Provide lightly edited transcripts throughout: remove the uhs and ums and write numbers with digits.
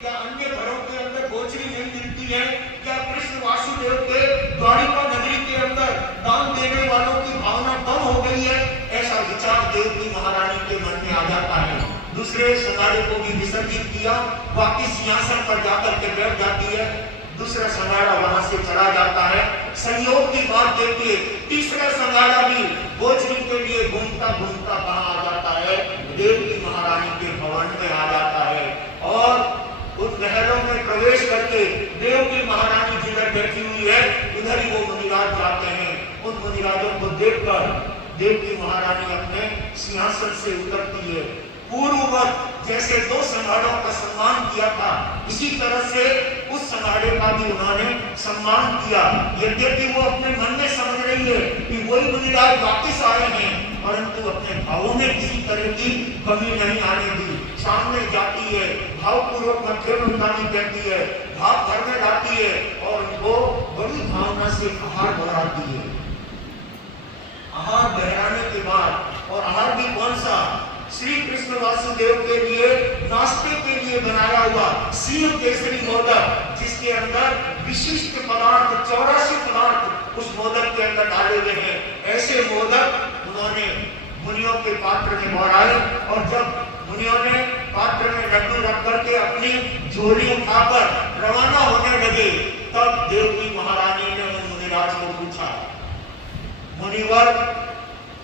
क्या अन्य घरों के अंदर गोचरी नहीं मिलती है? क्या कृष्ण वासुदेव के द्वारिका नगरी के अंदर दान देने वालों की भावना कम हो गई है? ऐसा विचार देवकी महारानी के मन में आ जाता है। दूसरे संगाड़े को भी विसर्जित किया, वापिस सिंहासन पर जाकर के बैठ जाती है। दूसरा संगाड़ा वहां से चला जाता है। संयोग की बात देखिए, तीसरा संगाड़ा भी गोचरी के लिए घूमता घूमता कहां आ जाता है? देवकी महारानी के भवन में आ जाता है और उन महलों में प्रवेश करके देवकी महारानी जिधर बैठी हुई है उधर ही वो मुनिराज जाते हैं। उन मुनिराजों को देखकर देवकी महारानी अपने सिंहासन से उतरती है। पूर्ववत जैसे दो संगाड़ों का सम्मान किया था, इसी तरह से उस संगाड़े का भी उन्होंने सम्मान किया। यद्यपि वो अपने मन में समझ रही है कि वही मुनिराज वापिस आए हैं, परंतु अपने भावों में किसी तरह की कमी नहीं आने दी। सामने जाती है, भावपूर्वक मध्य मुंडानी कहती है, भाव घर में लाती है और उनको बड़ी भावना से आहार बढ़ाती है। आहार बहराने के बाद, और आहार भी कौन सा? श्री कृष्ण वासुदेव के लिए नाश्ते के लिए बनाया हुआ सिंह केसरी मोदक, जिसके अंदर विशिष्ट पदार्थ 84 पदार्थ उस मोदक के अंदर डाले हुए हैं। ऐसे मोदक उन्होंने मुनियों के पात्र में बढ़ाए और जब मुनियों ने पात्र में लड्डू रख करके अपनी झोली उठाकर रवाना होने लगे, तब देवकी महारानी ने उन मुनिराज को पूछा, मुनिवर,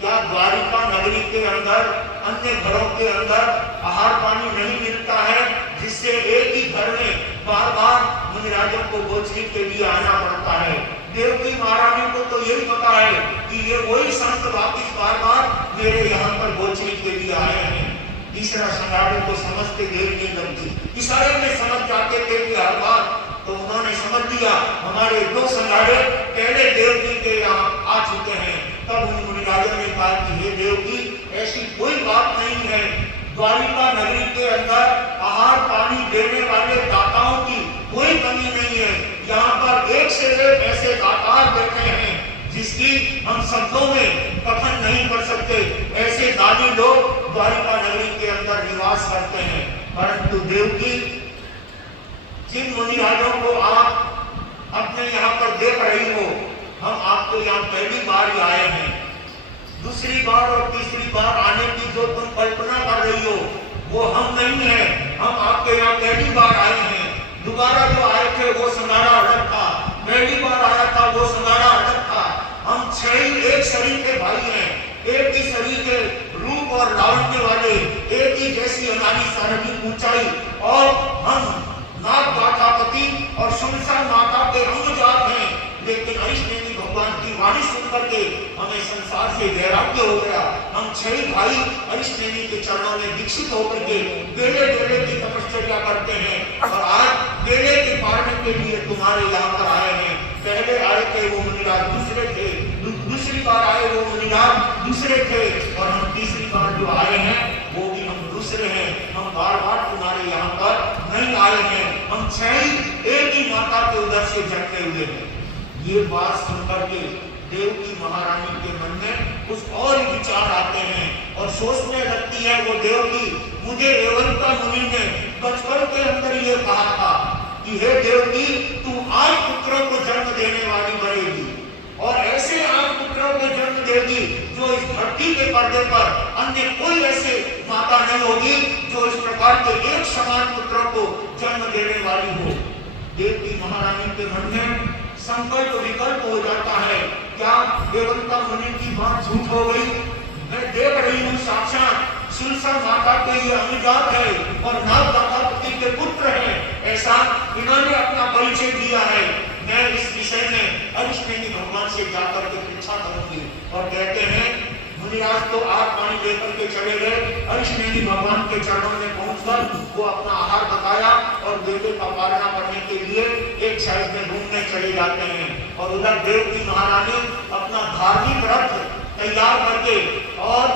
क्या द्वारिका नगरी के अंदर अन्य घरों के अंदर आहार पानी नहीं मिलता है, जिससे एक ही घर में बार बार मुनिराजों को गोचरी के लिए आना पड़ता है? देवकी महारानी को तो यही पता है कि ये वही संत वापिस बार बार मेरे यहाँ पर गोचरी के लिए आए हैं। तीसरा संगाड़े को समझते देर नहीं लगती, इशारे में समझ जाते थे कि हर बार, तो उन्होंने समझ लिया हमारे दो संगाड़े पहले देवकी के यहाँ आ चुके हैं। तब उन मुनिराजों ने कहा कि हे देवकी, ऐसी कोई बात नहीं है, द्वारिका नगरी के अंदर आहार पानी देने वाले दाताओं की कोई कमी नहीं है। यहाँ पर एक से एक ऐसे दातार बैठे हैं जिसकी हम शब्दों में कथन नहीं कर सकते। ऐसे दानी लोग द्वारिका नगरी के अंदर निवास करते हैं। परंतु देवकी, जिन मुनिराजों को आप अपने यहाँ पर देख रही हो, हम आपको यहाँ पहली बार ही आए हैं। दूसरी बार और तीसरी बार आने की जो तुम कल्पना कर रही हो वो हम नहीं है। हम आपके यहाँ पहली बार आए हैं। दोबारा जो आए थे वो संगाड़ा अलग था, पहली बार आया था वो संगाड़ा अलग था। हम 6 एक शरीर के भाई हैं, एक ही शरीर के रूप और लावण्य वाले, एक ही जैसी अनानी सारणी ऊंचाई, और हम नाग मातापति और सुनसान माता के अंगजात हैं। लेकिन अरिष्टनेमी भगवान की वाणी सुनकर के हमें संसार से वैराग्य हो गया। हम 6 भाई अरिष्टनेमी के चरणों में दीक्षित होकर के बेले बेले की तपश्चर्या करते हैं और आज बेले के पारने के लिए तुम्हारे यहाँ पर आए हैं। पहले आए थे वो मुनिराज दूसरे थे, दूसरी बार आए वो मुनिराज दूसरे थे, और हम तीसरी बार जो आए हैं वो भी हम दूसरे हैं। हम बार बार तुम्हारे यहाँ पर नहीं आए हैं। हम 6 एक ही माता के उदर से जन्मे हुए हैं। ये बात सुनकर के देवकी महारानी के मन में कुछ और ही विचार आते हैं और सोचने लगती है वो देवकी, मुझे रेवंता मुनि ने बचपन के अंदर ये कहा था कि हे देवकी, तू 8 पुत्रों को जन्म देने वाली बनेगी और ऐसे 8 पुत्रों को जन्म देगी जो इस धरती के पर्दे पर अन्य कोई ऐसे माता नहीं होगी जो इस प्रकार के एक समान पुत्रों को जन्म देने वाली हो। देवकी महारानी के मन में संकल्प विकल्प हो जाता है, क्या देवता मुनि की बात झूठ हो गई? मैं देख रही हूँ साक्षात सुनसा माता के ये अनुजात है और नाग मातापति के पुत्र हैं, ऐसा इन्होंने अपना परिचय दिया है। मैं इस विषय में अरिष्टनेमी भगवान से जाकर के परीक्षा करूंगी। और कहते हैं मुनिराज तो आग पानी लेकर के चले गए। अरिष्टनेमी भगवान के चरणों में पहुंचकर वो अपना आहार बताया और बेटे का पालना करने के लिए एक साइड में घूमने चले जाते हैं। और उधर देवकी महारानी अपना धार्मिक रथ तैयार करके और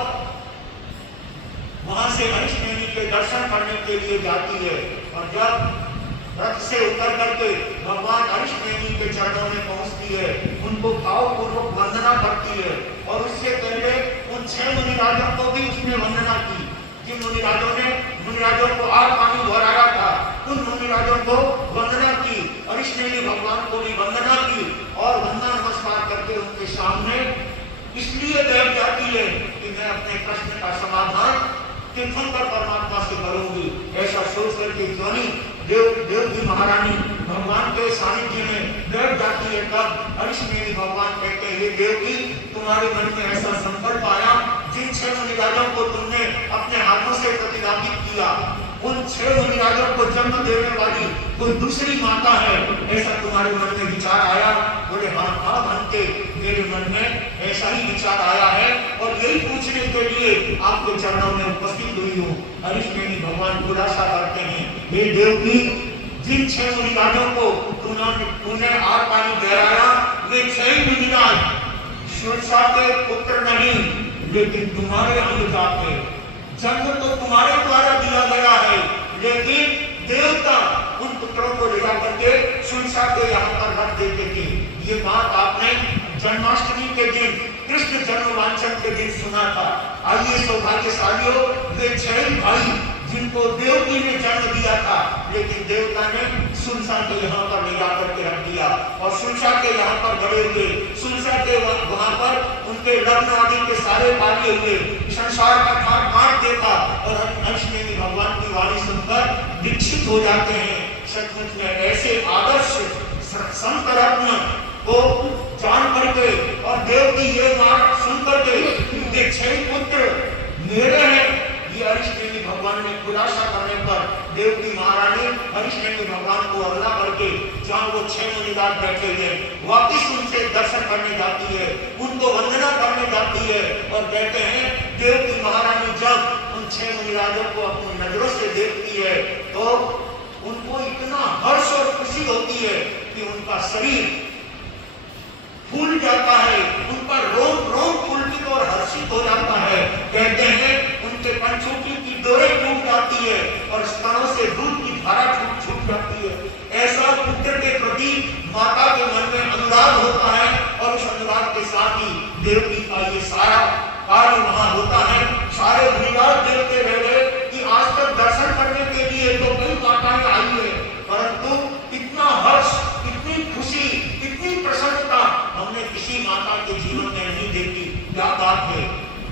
वहां से अरिष्टनेमी के दर्शन करने के लिए जाती है। और जब रथ से उतर करके भगवान अरिष्टनेमी के चरणों में पहुंचती है, उनको भावपूर्वक वंदना करती है और उससे पहले उन 6 मुनिराजों को भी उसने वंदना की। जिन मुनिराजों ने मुनिराजों को आग पानी भराया था, उन मुनिराजों को वंदना की, अरिष्ट ने भगवान को भी वंदना की और वंदना नमस्कार करके उनके सामने इसलिए बैठ जाती है कि मैं अपने प्रश्न का समाधान तीर्थंकर परमात्मा से करूंगी। ऐसा सोच करके ध्वनि देव की महारानी भगवान के सानिध्य में बैठ जाती है। तब अरिष्ट भगवान कहते हैं, हे देव की, तुम्हारे मन में ऐसा संकल्प आया, जिन 6 मुनिराजों को तुमने अपने हाथों से प्रतिपादित किया, उन 6 मुनिराजों को जन्म देने वाली कोई दूसरी माता है, ऐसा तुम्हारे मन में विचार आया? बोले हाँ हाँ भंते, मेरे मन में ऐसा ही विचार आया है और यही पूछने के लिए आपके चरणों में उपस्थित हुई हूँ। अरिष्ट भगवान खुलासा करते हैं, हे देव की, जिन 6 मुनिराजों को तुमने आर पानी बहराया, वे 6 मुनिराज सुरसा के पुत्र नहीं, लेकिन तुम्हारे अनुजात है। जन्म तो तुम्हारे द्वारा दिया गया है, लेकिन देवता उन पुत्रों को ले जाकर के सुरसा के यहाँ पर रख देते थे। ये बात आपने जन्माष्टमी के दिन, कृष्ण जन्मवांचन के दिन सुना था। आइए सौभाग्यशालियों, वे 6 भाई जिनको देवकी ने जन्म दिया था, लेकिन देवता ने सुनसा के यहाँ पर ले जाकर के रख दिया और सुनसा के यहाँ पर बड़े हुए। सुनसा के वहां पर उनके लग्न आदि के सारे कार्य हुए, संसार का काट देखा और अरिष्ट भगवान की वाणी सुनकर दीक्षित हो जाते हैं। सचमुच में ऐसे आदर्श संत रत्न को जान करके और देव की ये बात सुन करके उनके 6 पुत्र मेरे हैं, ये अरिष्ट भगवान ने खुलासा करने पर देव की महारानी अरिष्ट भगवान को अगला करके जहाँ वो 6 मुनिराज बैठे हैं, वापिस उनसे दर्शन करने जाती है, उनको वंदना करने जाती है और कहते हैं, देव की महारानी जब उन 6 मुनिराजों को अपनी नजरों से देखती है तो उनको इतना हर्ष और खुशी होती है कि उनका शरीर फूल जाता है, उनका रोम रोम पुलकित और हर्षित हो जाता है। कहते हैं उनके पंचोटी की डोरें टूट जाती है और स्तनों से दूध की धारा छूट जाती है। ऐसा पुत्र के प्रति माता के मन में अनुराग होता है और उस अनुराग के साथ ही देवकी का ये सारा कार्य वहां होता है। सारे मुनिराज देखते रह गए कि आज तक दर्शन करने के लिए तो कई माताएं आई है, परंतु इतना हर्ष, इतनी खुशी, इतनी प्रसन्नता हमने किसी माता के जीवन में नहीं देखी। क्या बात है।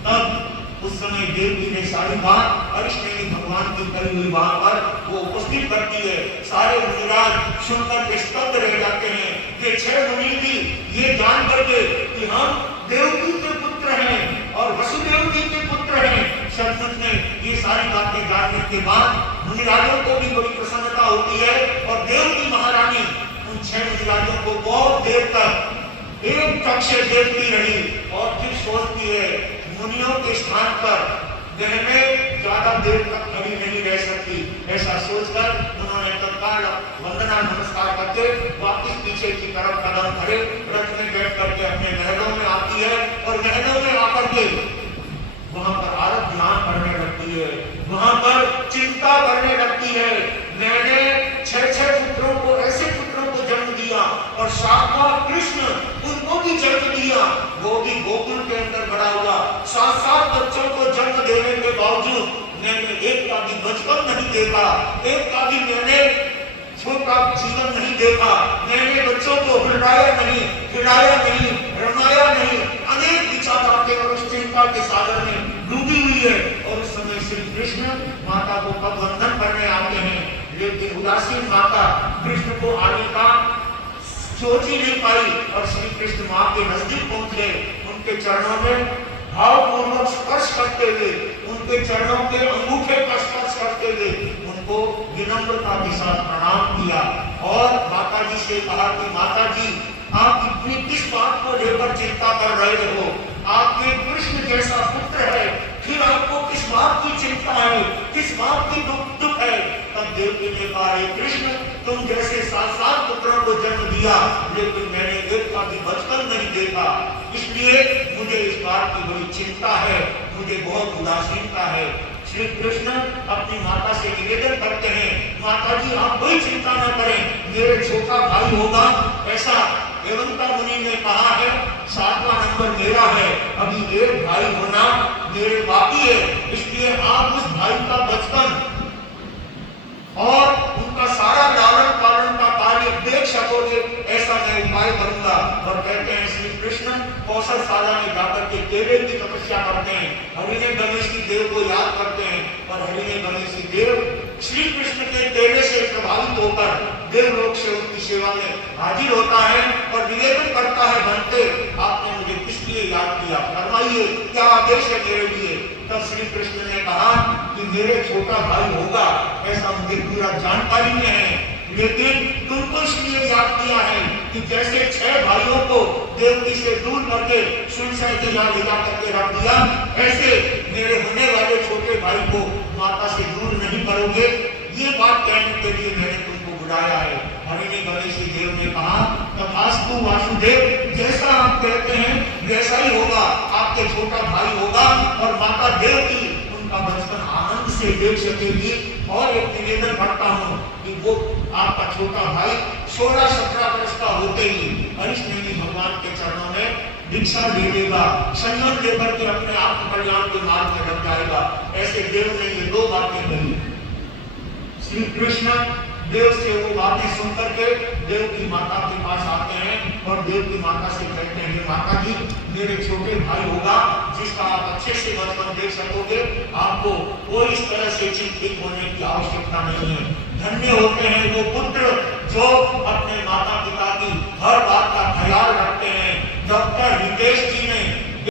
तब उस समय देवकी ने सारी बात अरिष्ट भगवान की कही हुई वहां पर वो उपस्थित करती है। सारे मुनिराज सुनकर स्तब्ध रह जाते हैं। ये 6 मुनि भी ये जान करके कि हम देवकी के पुत्र हैं और वसुदेव जी के पुत्र हैं, सचमुच में ये सारी बातें जानने के बाद मुनिराजों को भी बड़ी प्रसन्नता होती है और देव की महारानी उन 6 मुनिराजों को बहुत देर तक एक टक से देखती रही और फिर सोचती है, मुनियों के स्थान पर बहनें ज्यादा देर तक खड़ी नहीं रह सकती। ऐसा सोचकर उन्होंने तत्काल वंदना नमस्कार करके वापस पीछे की तरफ कदम धरे, रथ में बैठ करके अपने महलों में आती है और महलों में आकर के वहां पर आरत ध्यान करने लगती है, वहां पर चिंता करने लगती है। मैंने 6 पुत्रों को, ऐसे पुत्रों को जन्म दिया और साक्षात कृष्ण उनको भी जन्म दिया, वो भी गोकुल के अंदर बड़ा हुआ। 7 बच्चों को जन्म देने के बावजूद मैंने एक का भी बचपन नहीं देखा, एक का भी मैंने छोटा जीवन नहीं देखा। मैंने बच्चों को हिलाया नहीं, रमाया नहीं। अनेक विचार आते और उस चिंता के सागर में डूबी हुई है और उस समय श्री कृष्ण माता को पद वंदन करने आते हैं, लेकिन उदासीन माता कृष्ण को आने का सोच ही नहीं पाई और श्री कृष्ण मां के नजदीक पहुंच गए। उनके चरणों में भावपूर्वक स्पर्श करते हुए, उनके चरणों के अंगूठे का स्पर्श करते हुए उनको विनम्रता के साथ प्रणाम किया और माता जी से कहा कि माता जी, आप इतनी किस बात को लेकर चिंता कर रहे हो? आपके कृष्ण जैसा पुत्र है, फिर आपको किस बात की चिंता है, किस बात की दुख है? तब देवकी ने कहा, हे कृष्ण, तुम जैसे 7 पुत्रों को जन्म दिया, लेकिन मैंने एक का भी बचपन नहीं देखा, इसलिए मुझे इस बात की बड़ी चिंता है, मुझे बहुत उदासीनता है। श्री कृष्ण अपनी माता से निवेदन करते हैं, माता जी आप कोई चिंता न करें, मेरे छोटा भाई होगा। ऐसा एवंता मुनि ने कहा है, 7वां नंबर मेरा है, अभी एक भाई होना मेरे बाकी है, इसलिए आप उस भाई का बचपन और उनका सारा लालन मकसदशाला में जाकर के केले की तपस्या करते हैं, हरिने गणेशी देव को याद करते हैं, और हरिने गणेशी देव श्री कृष्ण के केले से प्रभावित होकर देवलोक से उनकी सेवा में हाजिर होता है और निवेदन करता है, बनते आपने मुझे किस लिए याद किया, फरमाइए क्या आदेश है मेरे लिए। तब श्री कृष्ण ने कहा कि मेरे छोटा भाई होगा, ऐसा मुझे पूरा जानकारी में है, लेकिन तुमको इसलिए याद किया है कि जैसे 6 भाइयों को देवकी से दूर करके सुनसान के यहाँ ले जा करके रख दिया, ऐसे मेरे होने वाले छोटे भाई को माता से दूर नहीं करोगे। ये बात कहने के लिए मैंने तुमको बुलाया है। हरिणी गणेशी देव ने कहा तथास्तु वासुदेव, जैसा आप कहते हैं वैसा ही होगा, आपके छोटा भाई होगा और माता देवकी उनका बचपन आनंद से देख सकेगी। और एक निवेदन करता हूँ कि वो आपका छोटा भाई 16-17 वर्ष का होते ही हरिश्चंद्र भगवान के चरणों में दीक्षा ले लेगा, संयम लेकर के अपने आत्म कल्याण के मार्ग में लग जाएगा। ऐसे देव ने ये 2 बातें कही। श्री कृष्ण देव से वो बातें सुनकर के देव की माता के पास आते हैं और देव की माता से कहते हैं, माता जी मेरे छोटे भाई होगा जिसका आप अच्छे से बचपन देख सकोगे, आपको कोई इस तरह से चिंतित होने की आवश्यकता नहीं है। धन्य होते हैं वो पुत्र जो अपने माता पिता की हर बात का ख्याल रखते हैं। डॉक्टर हितेश जी